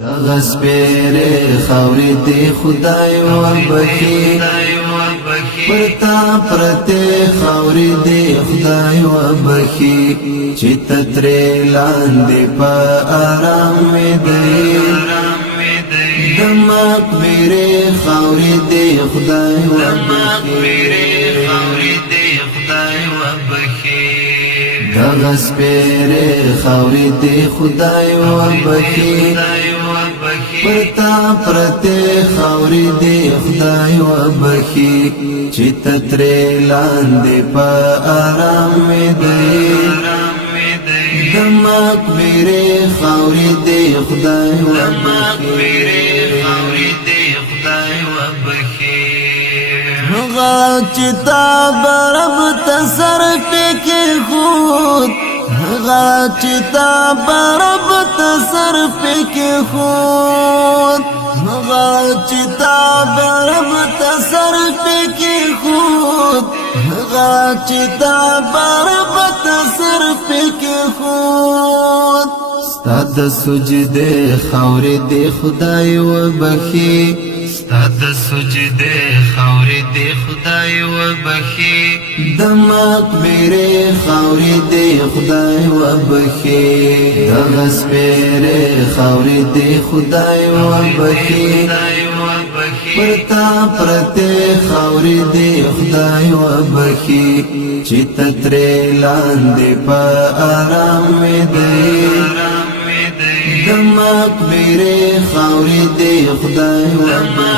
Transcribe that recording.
دغه سپېرې خاورې دې خدای وبخي پرتا پرته خاورې دې خدای وبخي چې تترې لاندې په آرام مې دې د مقبرې خاورې دې خدای وبخي دغه سپېرې خاورې دې خدای وبخي پرتا پرته خاورې دې خدای وبخي چې تترې لاندې په آرام مې دې د مقبرې خاورې دې خدای وبخي هغه چې تا برب تسر پکې خود هغه چې تا برب تسر پکې خود هغه چې تا برب تسر پکې خود هغه چې تا برب تسر پکې خود ستاد سجده خاورې دې خدای وبخي ستاد سجده خاورې دې خدای وبخي د مقبرې خاورې دې خدای وبخي دغه سپېرې خاورې دې خدای وبخي پرتا پرته خاورې دې خدای وبخي چې تترې لاندې په آرام مې دې د مقبرې خاورې دې خدای وبخي